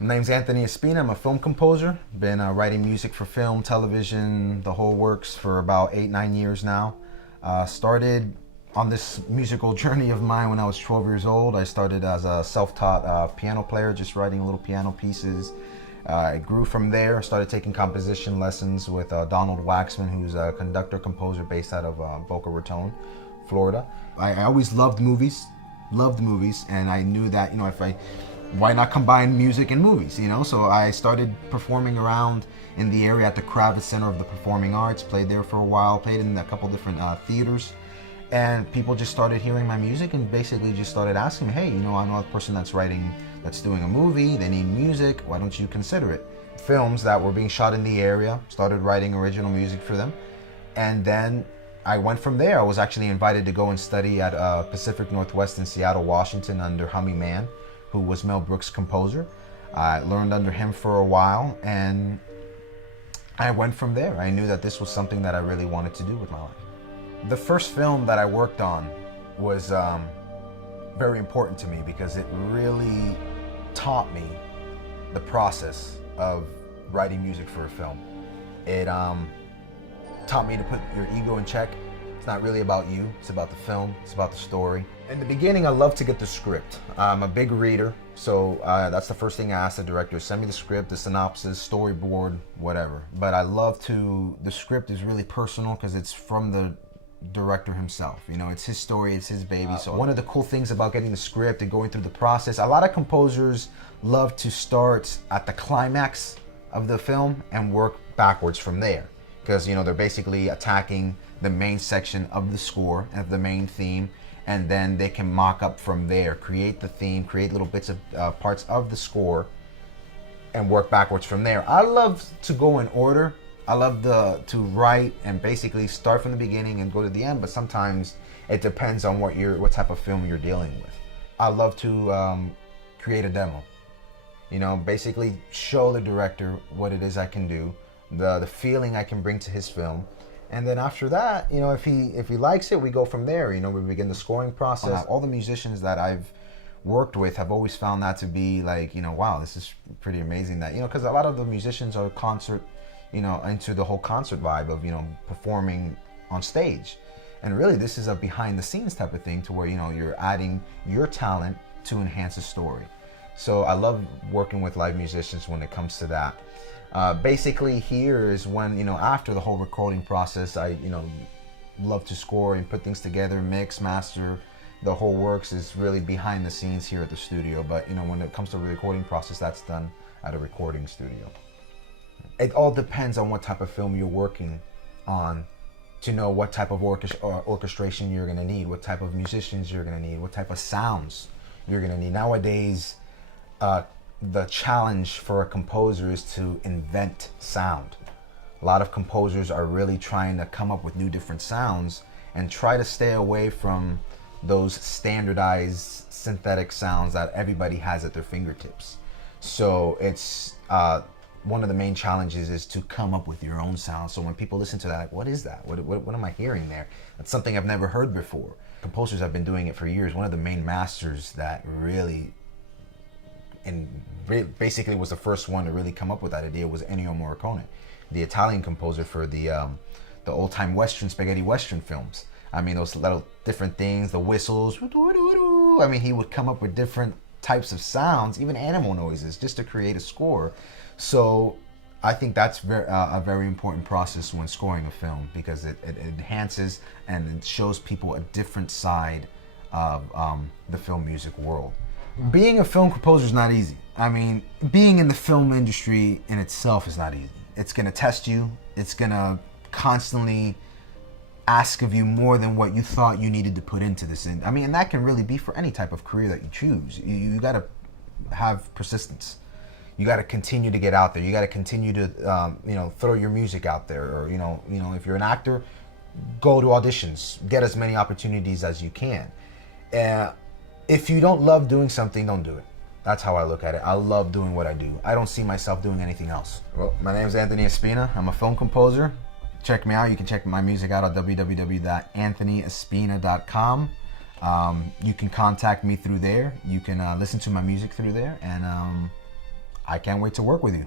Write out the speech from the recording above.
My name's Anthony Espina. I'm a film composer. Been writing music for film, television, the whole works for about 8-9 years now. Started on this musical journey of mine when I was 12 years old. I started as a self-taught piano player, just writing little piano pieces. I grew from there, started taking composition lessons with Donald Waxman, who's a conductor-composer based out of Boca Raton, Florida. I always loved movies, and I knew that, why not combine music and movies, So I started performing around in the area at the Kravitz Center of the Performing Arts, played there for a while, played in a couple different theaters, and people just started hearing my music and basically just started asking me, hey, I know a person that's doing a movie, they need music, why don't you consider it? Films that were being shot in the area, started writing original music for them, and then I went from there. I was actually invited to go and study at Pacific Northwest in Seattle, Washington under Hummy Man, who was Mel Brooks' composer. I learned under him for a while, and I went from there. I knew that this was something that I really wanted to do with my life. The first film that I worked on was very important to me because it really taught me the process of writing music for a film. It taught me to put your ego in check. It's not really about you, it's about the film, it's about the story. In the beginning, I love to get the script. I'm a big reader, so that's the first thing I ask the director. Send me the script, the synopsis, storyboard, whatever. But the script is really personal because it's from the director himself. It's his story, it's his baby. So one of the cool things about getting the script and going through the process, a lot of composers love to start at the climax of the film and work backwards from there. Because they're basically attacking the main section of the score, of the main theme, and then they can mock up from there, create the theme, create little bits of parts of the score, and work backwards from there. I love to go in order. I love to write and basically start from the beginning and go to the end, but sometimes it depends on what type of film you're dealing with. I love to create a demo. Basically show the director what it is I can do, the feeling I can bring to his film, and then after that, if he likes it, we go from there. We begin the scoring process. All the musicians that I've worked with have always found that to be like, wow, this is pretty amazing. That because a lot of the musicians are into the whole concert vibe of performing on stage, and really this is a behind the scenes type of thing to where you're adding your talent to enhance a story. So I love working with live musicians when it comes to that. Basically here is when, after the whole recording process, I, love to score and put things together, mix, master, the whole works is really behind the scenes here at the studio. But, when it comes to the recording process, that's done at a recording studio. It all depends on what type of film you're working on to know what type of orchestration you're going to need, what type of musicians you're going to need, what type of sounds you're going to need. Nowadays, the challenge for a composer is to invent sound. A lot of composers are really trying to come up with new different sounds and try to stay away from those standardized synthetic sounds that everybody has at their fingertips. So it's one of the main challenges is to come up with your own sound. So when people listen to that, like, what is that? What am I hearing there? That's something I've never heard before. Composers have been doing it for years. One of the main masters that really basically was the first one to really come up with that idea was Ennio Morricone, the Italian composer for the old-time Western, spaghetti Western films. Those little different things, the whistles, he would come up with different types of sounds, even animal noises, just to create a score. So I think that's a very important process when scoring a film, because it enhances and it shows people a different side of the film music world. Being a film composer is not easy. Being in the film industry in itself is not easy. It's going to test you. It's going to constantly ask of you more than what you thought you needed to put into this. And that can really be for any type of career that you choose. You got to have persistence. You got to continue to get out there. You got to continue to, throw your music out there. Or, if you're an actor, go to auditions. Get as many opportunities as you can. If you don't love doing something, don't do it. That's how I look at it. I love doing what I do. I don't see myself doing anything else. Well, my name is Anthony Espina. I'm a film composer. Check me out. You can check my music out at www.anthonyespina.com. You can contact me through there. You can listen to my music through there. And I can't wait to work with you.